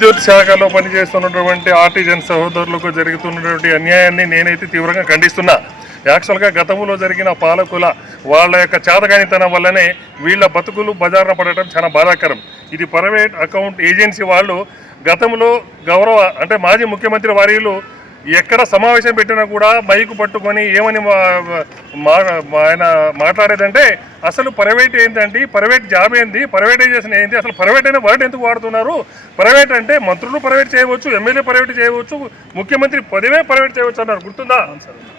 విద్యుత్ శాఖలో పనిచేస్తున్నటువంటి ఆర్టిజన్ సహోదరులకు జరుగుతున్నటువంటి అన్యాయాన్ని నేనైతే తీవ్రంగా ఖండిస్తున్నా. యాక్చువల్గా గతంలో జరిగిన పాలకుల వాళ్ళ యొక్క చేతగానితనం వల్లనే వీళ్ళ బతుకులు బజారున పడటం చాలా బాధాకరం. ఇది ప్రైవేట్ అకౌంట్ ఏజెన్సీ వాళ్ళు గతంలో గౌరవ అంటే మాజీ ముఖ్యమంత్రి వారిలు ఎక్కడ సమావేశం పెట్టినా కూడా మైకు పట్టుకొని ఏమని మా- ఆయన మాట్లాడేదంటే అసలు ప్రైవేట్ ఏంటంటే ప్రైవేట్ జాబ్ ఏంది? ప్రైవేటైజేషన్ ఏంటి అసలు ప్రైవేట్ అనే వర్డ్ ఎందుకు వాడుతున్నారు? ప్రైవేట్ అంటే మంత్రులు ప్రైవేట్ చేయవచ్చు ఎమ్మెల్యే ప్రైవేట్ చేయవచ్చు ముఖ్యమంత్రి పదవే ప్రైవేట్ చేయవచ్చు అన్నారు. గుర్తుందా?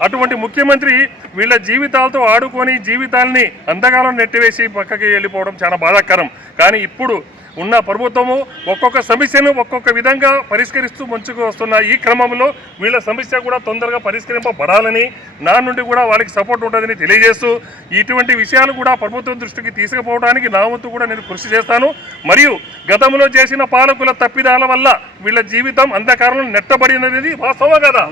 అటువంటి ముఖ్యమంత్రి వీళ్ళ జీవితాలతో ఆడుకొని జీవితాల్ని అంధకాలం నెట్టివేసి పక్కకి వెళ్ళిపోవడం చాలా బాధాకరం. కానీ ఇప్పుడు ఉన్న ప్రభుత్వము ఒక్కొక్క సమస్యను ఒక్కొక్క విధంగా పరిష్కరిస్తూ ముంచుకు వస్తున్న ఈ క్రమంలో వీళ్ళ సమస్య కూడా తొందరగా పరిష్కరింపబడాలని నా నుండి కూడా వాళ్ళకి సపోర్ట్ ఉంటుందని తెలియజేస్తూ ఇటువంటి విషయాలు కూడా ప్రభుత్వం దృష్టికి తీసుకుపోవడానికి నా వంతు కూడా నేను కృషి చేస్తాను. మరియు గతంలో చేసిన పాలకుల తప్పిదాల వల్ల వీళ్ళ జీవితం అంధకారంలో నెట్టబడినది వాస్తవం కదా.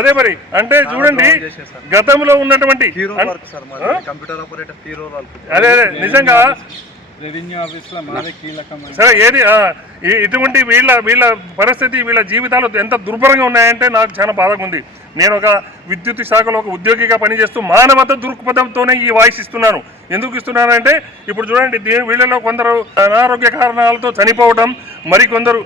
అదే మరి అంటే చూడండి. గతంలో ఉన్నటువంటి అదే అదే నిజంగా రెవెన్యూ ఆఫీస్లో మాదే కీలకమైన సరే ఏది ఇటువంటి వీళ్ళ వీళ్ళ పరిస్థితి వీళ్ళ జీవితాలు ఎంత దుర్భరంగా ఉన్నాయంటే నాకు చాలా బాధగా ఉంది. నేను ఒక విద్యుత్ శాఖలో ఒక ఉద్యోగిగా పనిచేస్తూ మానవత దృక్పథంతోనే ఈ వాయిస్ ఇస్తున్నాను. ఎందుకు ఇస్తున్నానంటే ఇప్పుడు చూడండి వీళ్ళలో కొందరు అనారోగ్య కారణాలతో చనిపోవడం మరికొందరు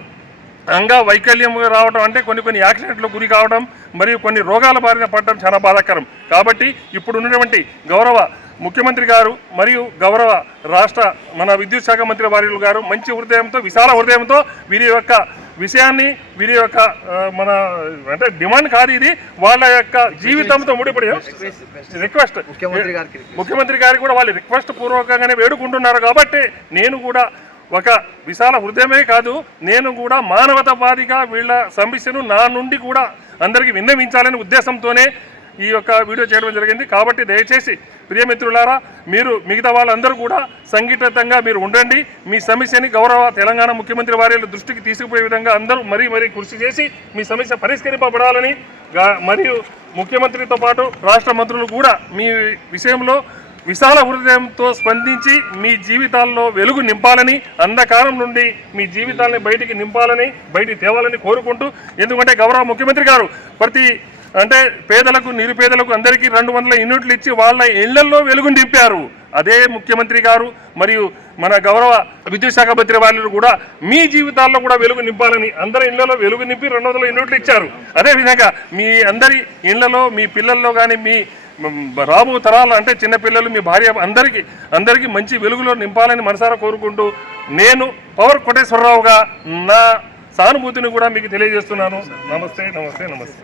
అంగ వైకల్యం రావడం అంటే కొన్ని కొన్ని యాక్సిడెంట్లు గురి కావడం మరియు కొన్ని రోగాల బారిన పడడం చాలా బాధాకరం. కాబట్టి ఇప్పుడు ఉన్నటువంటి గౌరవ ముఖ్యమంత్రి గారు మరియు గౌరవ రాష్ట్ర మన విద్యుత్ శాఖ మంత్రి వారిలు గారు మంచి హృదయంతో విశాల హృదయంతో వీరి యొక్క విషయాన్ని వీరి యొక్క మన అంటే డిమాండ్ కాదు ఇది. వాళ్ళ యొక్క జీవితంతో ముడిపడి రిక్వెస్ట్. ముఖ్యమంత్రి గారికి ముఖ్యమంత్రి గారికి కూడా వాళ్ళు రిక్వెస్ట్ పూర్వకంగానే వేడుకుంటున్నారు కాబట్టి నేను కూడా ఒక విశాల హృదయమే కాదు నేను కూడా మానవతావాదిగా వీళ్ళ సమస్యను నా నుండి కూడా అందరికీ విన్నవించాలనే ఉద్దేశంతోనే ఈ యొక్క వీడియో చేయడం జరిగింది. కాబట్టి దయచేసి ప్రియమిత్రులారా మీరు మిగతా వాళ్ళందరూ కూడా సంఘటితంగా మీరు ఉండండి. మీ సమస్యని గౌరవ తెలంగాణ ముఖ్యమంత్రి వారి దృష్టికి తీసుకుపోయే విధంగా అందరూ మరీ మరీ కృషి చేసి మీ సమస్య పరిష్కరింపబడాలని మరియు ముఖ్యమంత్రితో పాటు రాష్ట్ర మంత్రులు కూడా మీ విషయంలో విశాల హృదయంతో స్పందించి మీ జీవితాల్లో వెలుగు నింపాలని అంధకారం నుండి మీ జీవితాలని బయటికి నింపాలని బయటికి తేవాలని కోరుకుంటూ ఎందుకంటే గౌరవ ముఖ్యమంత్రి గారు ప్రతి అంటే పేదలకు నిరుపేదలకు అందరికీ రెండు వందల యూనిట్లు ఇచ్చి వాళ్ళ ఇళ్ళల్లో వెలుగు నింపారు. అదే ముఖ్యమంత్రి గారు మరియు మన గౌరవ విద్యుత్ శాఖ మంత్రి వాళ్ళు కూడా మీ జీవితాల్లో కూడా వెలుగు నింపాలని అందరి ఇళ్ళలో వెలుగు నింపి రెండు వందల యూనిట్లు ఇచ్చారు. అదే విధంగా మీ అందరి ఇళ్ళలో మీ పిల్లల్లో కానీ మీ రాబో తరాలు అంటే చిన్నపిల్లలు మీ భార్య అందరికీ అందరికీ మంచి వెలుగులో నింపాలని మనసారా కోరుకుంటూ నేను పవర్ కోటేశ్వరరావుగా నా సానుభూతిని కూడా మీకు తెలియజేస్తున్నాను. నమస్తే నమస్తే నమస్తే.